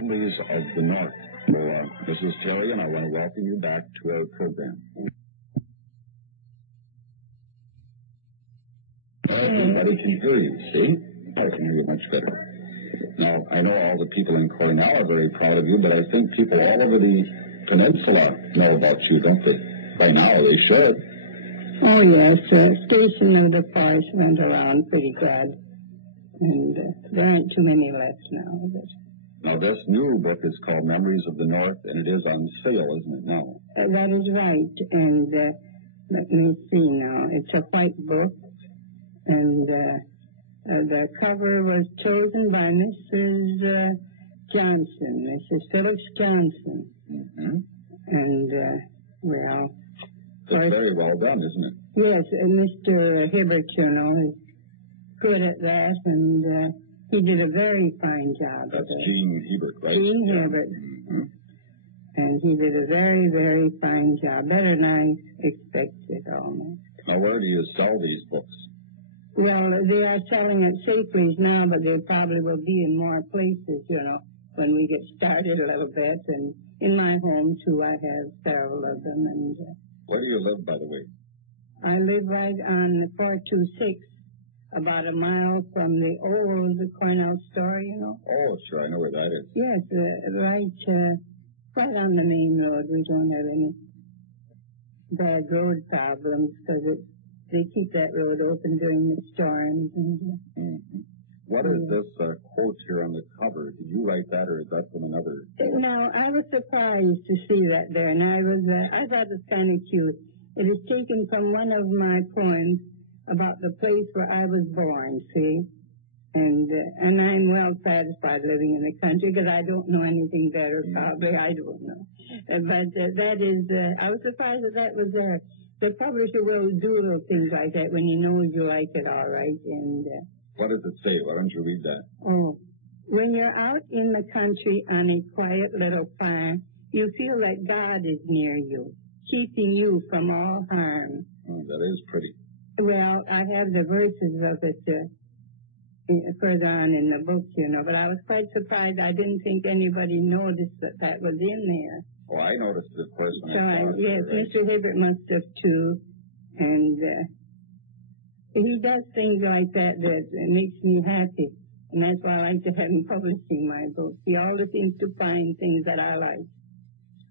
Memories of the North. So, this is Terrien. I want to welcome you back to our program. Everybody can hear you, see? I can hear you much better. Now, I know all the people in Cornell are very proud of you, but I think people all over the peninsula know about you, don't they? By now, they should. Oh, yes. Station of the Force went around pretty good. And there aren't too many left now. But... Now, this new book is called Memories of the North, and it is on sale, isn't it, now? That is right. And let me see now. It's a white book, and the cover was chosen by Mrs. Johnson, Mrs. Phillips Johnson. Mm-hmm. And, well... It's very well done, isn't it? Yes, Mr. Hibbert, you know, is good at that, and he did a very fine job. That's Gene Hibbert, right? Gene Hibbert. Mm-hmm. And he did a very, very fine job, better than I expected, almost. Now, where do you sell these books? Well, they are selling at Safely's now, but they probably will be in more places, you know, when we get started a little bit. And in my home, too, I have several of them. And where do you live, by the way? I live right on 426, about a mile from the old Cornell store, you know. Oh, sure, I know where that is. Yes, right on the main road. We don't have any bad road problems because they keep that road open during the storms. And, mm-hmm. What is this quote here on the cover? Did you write that, or is that from another? No, I was surprised to see that there, and I thought it was kind of cute. It is taken from one of my poems about the place where I was born, see? And I'm well satisfied living in the country because I don't know anything better, probably. I don't know. But that is, I was surprised that was there. The publisher will do little things like that when he knows you like it all right. And what does it say? Why don't you read that? Oh, when you're out in the country on a quiet little farm, you feel that God is near you, keeping you from all harm. Oh, that is pretty. Well, I have the verses of it further on in the book, you know, but I was quite surprised. I didn't think anybody noticed that was in there. Oh, I noticed it, of course, when so I saw it. Yes, right? Mr. Hibbert must have, too. And he does things like that makes me happy. And that's why I like to have him publishing my books. He always seems to find things that I like.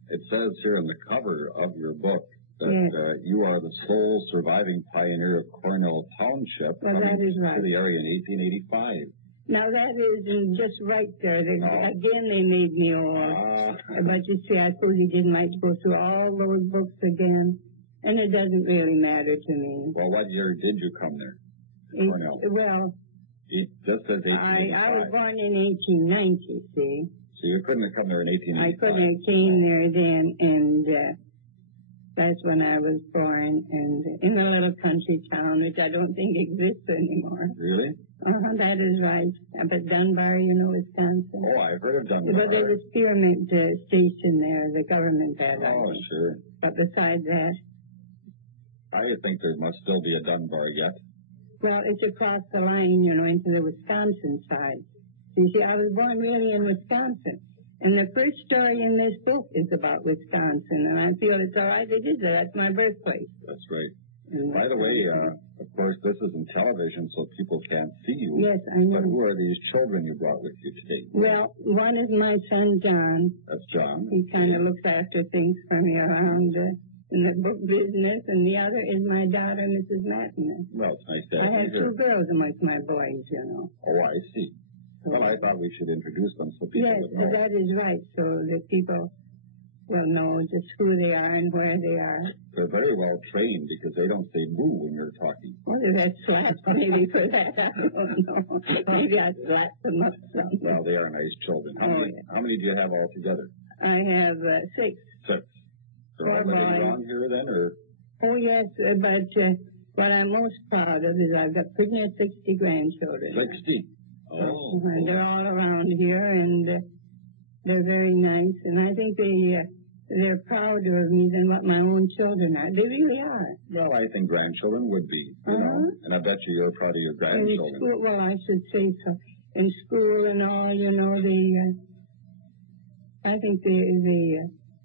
It says here on the cover of your book that yes. You are the sole surviving pioneer of Cornell Township, well, that is right. to the area in 1885. Now, that isn't just right there. Again, they made me old. But you see, I suppose you didn't like to go through all those books again. And it doesn't really matter to me. Well, what year did you come there, Cornell? Well, it just says 1885. I was born in 1890, see. So you couldn't have come there in 1885. I couldn't have came there then, and that's when I was born, and in a little country town, which I don't think exists anymore. Really? That is right. Up at Dunbar, you know, Wisconsin. Oh, I've heard of Dunbar. But there's a spearmint station there, the government had. Oh, sure. But besides that... I think there must still be a Dunbar yet. Well, it's across the line, you know, into the Wisconsin side. You see, I was born really in Wisconsin. And the first story in this book is about Wisconsin. And I feel it's all right. They did that. That's my birthplace. That's right. By the way, of course, this isn't television, so people can't see you. Yes, I know. But who are these children you brought with you today? Well, one is my son, John. That's John. He kind of looks after things for me around in the book business, and the other is my daughter, Mrs. Matten. Well, it's nice to have I have two girls amongst my boys, you know. Oh, I see. Well, I thought we should introduce them so people would know. Yes, that is right, so that people will know just who they are and where they are. They're very well trained because they don't say boo when you're talking. Well, they've had slaps maybe for that. I don't know. Maybe I slapped them up some. Well, they are nice children. How many do you have altogether? I have 6. 6. They're all living around here then, or? Oh, yes, but what I'm most proud of is I've got pretty near 60 grandchildren. 60? Oh. And they're all around here, and they're very nice, and I think they're prouder of me than what my own children are. They really are. Well, I think grandchildren would be, you know, and I bet you're proud of your grandchildren. In school, well, I should say so. In school and all, you know, I think they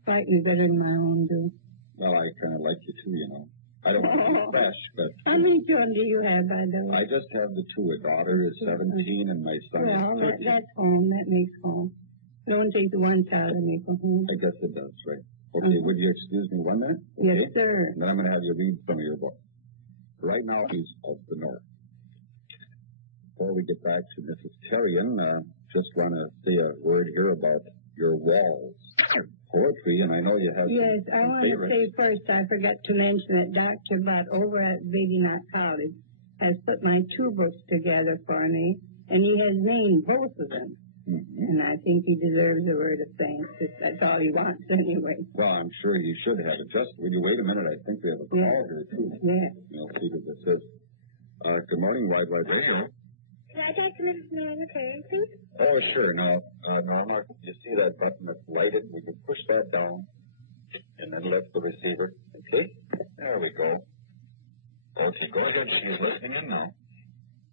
like me better than my own do. Well, I kind of like you too, you know. I don't want to be fresh, but... How many children do you have, by the way? I just have the two. A daughter is 17 and my son is 13. That's home. That makes home. It only takes one child to make a home. I guess it does, right. Okay, would you excuse me 1 minute? Okay? Yes, sir. And then I'm going to have you read some of your book. Right now, he's of the North. Before we get back to Mrs. Terrien, just want to say a word here about your walls. Poetry, and I know you have Yes, some I want to favorites. say first, I forgot to mention that Dr. Butt over at Lady Knott College has put my 2 books together for me, and he has named both of them. Mm-hmm. And I think he deserves a word of thanks. That's all he wants anyway. Well, I'm sure he should have it. Just, will you wait a minute? I think we have a call here, too. Yeah. We'll see who this is. Good morning, Wide Radio. Can I talk to Mrs. Norma Terrien, please? Oh, sure. Now, Norma, you see that button that's lighted? We can push that down and then lift the receiver. Okay? There we go. Okay, go ahead. She's listening in now.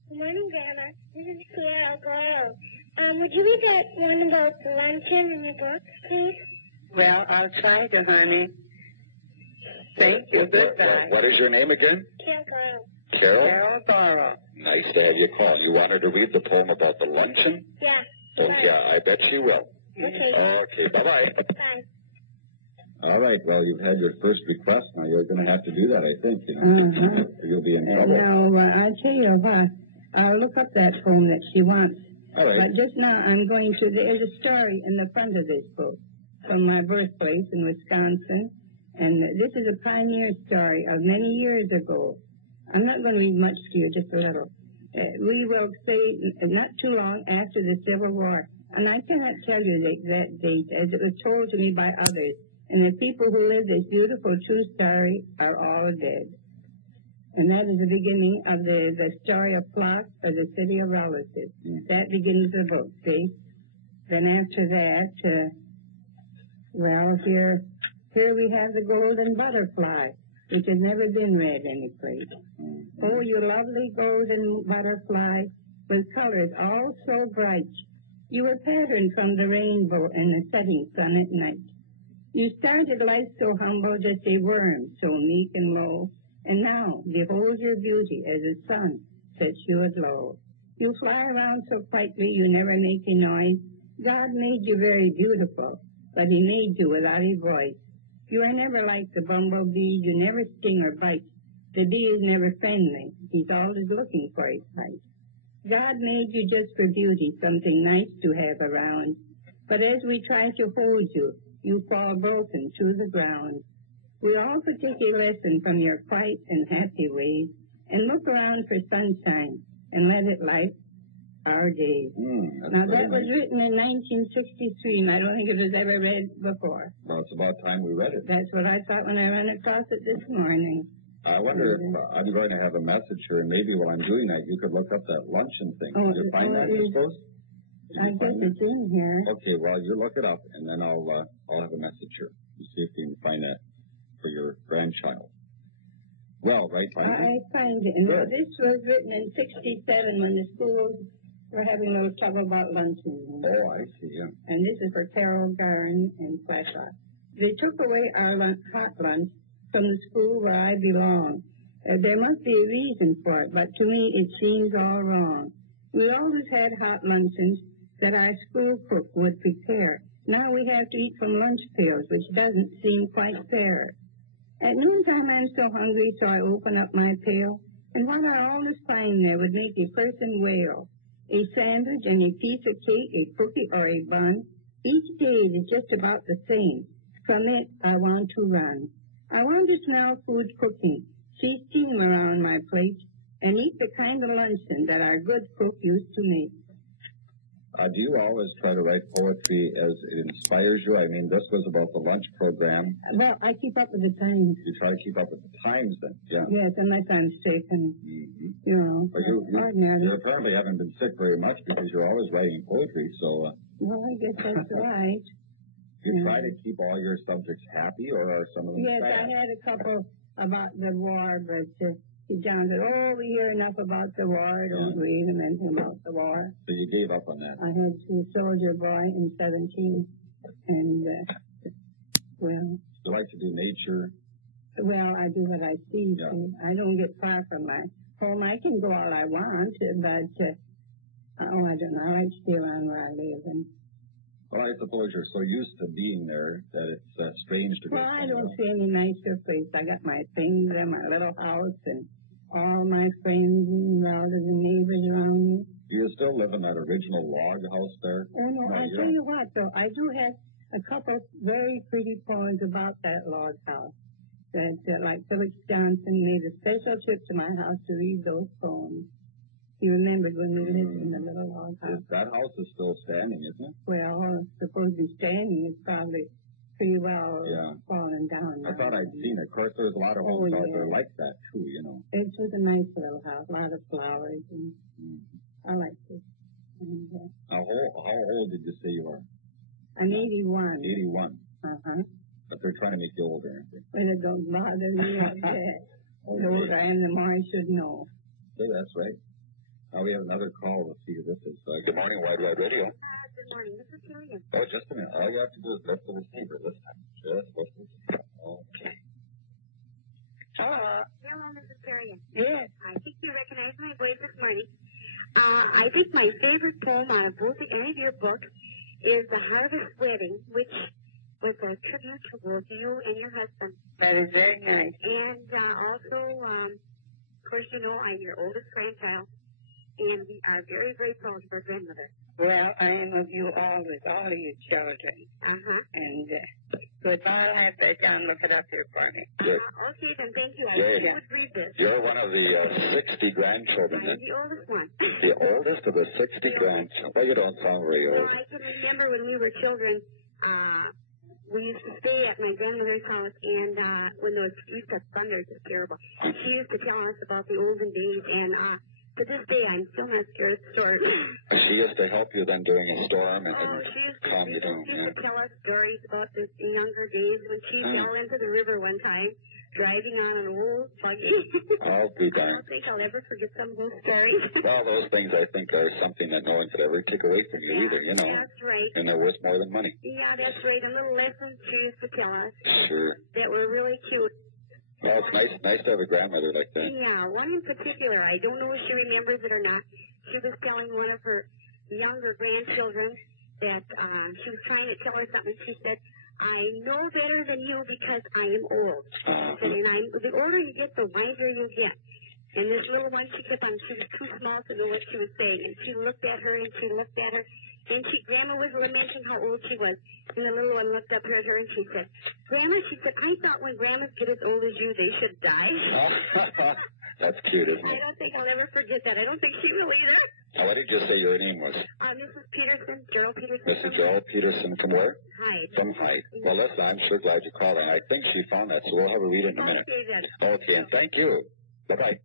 Good morning, Grandma. This is Claire Algaro. Would you read that one about the luncheon in your book, please? Well, I'll try to, honey. Thank you. Goodbye. What is your name again? Carol Garrow. Carol? Carol Dora. Nice to have you call. You want her to read the poem about the luncheon? Yeah. Oh, yeah, I bet she will. Okay. Okay, bye-bye. Bye. All right, well, you've had your first request. Now you're going to have to do that, I think, you know. Or you'll be in trouble. No, I'll tell you what. I'll look up that poem that she wants. All right. But just now I'm going to, there's a story in the front of this book from my birthplace in Wisconsin. And this is a pioneer story of many years ago. I'm not going to read much to you, just a little. We will say not too long after the Civil War. And I cannot tell you the exact date, as it was told to me by others. And the people who live this beautiful true story are all dead. And that is the beginning of the story of Flock, or the City of Relatives. That begins the book, see? Then after that, well, here we have the Golden Butterfly, which has never been read anyplace. Oh, you lovely golden butterfly, with colors all so bright. You were patterned from the rainbow and the setting sun at night. You started life so humble, just a worm, so meek and low. And now, behold your beauty as the sun sets you aglow. You fly around so quietly, you never make a noise. God made you very beautiful, but he made you without a voice. You are never like the bumblebee, you never sting or bite. The bee is never friendly, he's always looking for a fight. God made you just for beauty, something nice to have around. But as we try to hold you, you fall broken to the ground. We all could take a lesson from your quiet and happy ways and look around for sunshine and let it light our days. Now, that was written in 1963, and I don't think it was ever read before. Well, it's about time we read it. That's what I thought when I ran across it this morning. I wonder if I'm going to have a message here, and maybe while I'm doing that, you could look up that luncheon thing. Did you find that, I suppose? I guess it's in here. Okay, well, you look it up, and then I'll have a message here. You see if you can find that for your grandchild. Well, right, I find it. Now, this was written in 67 when the schools were having a little trouble about luncheon. Oh, I see, yeah. And this is for Carol Garn and Flashlock. They took away our hot lunch from the school where I belong. There must be a reason for it, but to me it seems all wrong. We always had hot luncheons that our school cook would prepare. Now we have to eat from lunch pails, which doesn't seem quite fair. At noontime I'm so hungry, so I open up my pail, and what I always find there would make a person wail. A sandwich and a piece of cake, a cookie or a bun. Each day is just about the same. From it, I want to run. I want to smell food cooking, see steam around my plate, and eat the kind of luncheon that our good cook used to make. Do you always try to write poetry as it inspires you? I mean, this was about the lunch program. Well, I keep up with the times. You try to keep up with the times then, yeah. Yes, unless I'm sick and, you know, ordinarily. You apparently haven't been sick very much because you're always writing poetry, so... Well, I guess that's right. You try to keep all your subjects happy, or are some of them sad? Yes, I had a couple about the war, but John said, oh, we hear enough about the war, don't read them anything about the war. So you gave up on that? I had to soldier boy in 17. And, well... You like to do nature? Well, I do what I see. Yeah. See. I don't get far from my home. I can go all I want, but, I don't know. I like to stay around where I live. And, Well, I suppose you're so used to being there that it's strange to go. well, I don't see any nicer place. I got my things and my little house and all my friends and relatives and neighbors around me. Do you still live in that original log house there? Oh, no, I tell you what, though, I do have a couple very pretty poems about that log house. That, like Philip Johnson made a special trip to my house to read those poems. He remembered when we lived in the little log house. That house is still standing, isn't it? Well, it's supposed to be standing. It's probably pretty well fallen down now. I thought I'd seen it. Of course, there's a lot of homes out there like that, too, you know. It was a nice little house, a lot of flowers, and I liked it. And, how old did you say you are? I'm 81. 81. Uh-huh. But they're trying to make you older, aren't they? Well, it don't bother me like that. The older I am, the more I should know. Okay, that's right. Now we have another call. Let's see who this is. Good morning, Wide Wide Radio. Good morning. This is Terrien. Oh, just a minute. All you have to do is lift the receiver this time. Just lift the receiver. Okay. Hello, Mrs. Terrien. Yes. I think you recognize my voice this morning. I think my favorite poem out of any of your books is The Harvest Wedding, which was a tribute to both you and your husband. That is very nice. And also, of course, you know, I'm your oldest grandchild, and we are very, very proud of our grandmother. Well, I am of you always, all of you children. Uh-huh. And good. I'll have that down. Look it up here for me. Okay, then thank you. I would read this. You're one of the 60 grandchildren. I'm the oldest one. The oldest of the 60 grandchildren. Well, you don't sound very old. Well, I can remember when we were children, we used to stay at my grandmother's house, and when there used to thunder, it was terrible. She used to tell us about the olden days, and to this day, I'm still not scared of storms. She used to help you then during a storm and calm you down. She used to tell us stories about the younger days when she fell into the river one time, driving on an old buggy. I'll be I darned. don't think I'll ever forget some of those stories. Well, those things I think are something that no one could ever take away from you either, you know. That's right. And they're worth more than money. Yeah, that's right. And little lessons she used to tell us. Sure. That were really cute. Well, it's nice to have a grandmother like that. Yeah, one in particular. I don't know if she remembers it or not. She was telling one of her younger grandchildren that she was trying to tell her something. She said, I know better than you because I am old. And the older you get, the wiser you get. And this little one, she kept on, she was too small to know what she was saying. And she looked at her and she looked at her. And Grandma was lamenting how old she was. And the little one looked up at her and she said, Grandma, she said, I thought when grandmas get as old as you, they should die. That's cute, isn't it? I don't think I'll ever forget that. I don't think she will either. Now, what did you say your name was? Mrs. Peterson, Gerald Peterson. Mrs. Gerald Peterson from where? Hyde. From Hyde. Well, listen, I'm sure glad you called, and I think she found that, so we'll have her read it in a minute. Okay, then. Okay, and thank you. Bye-bye.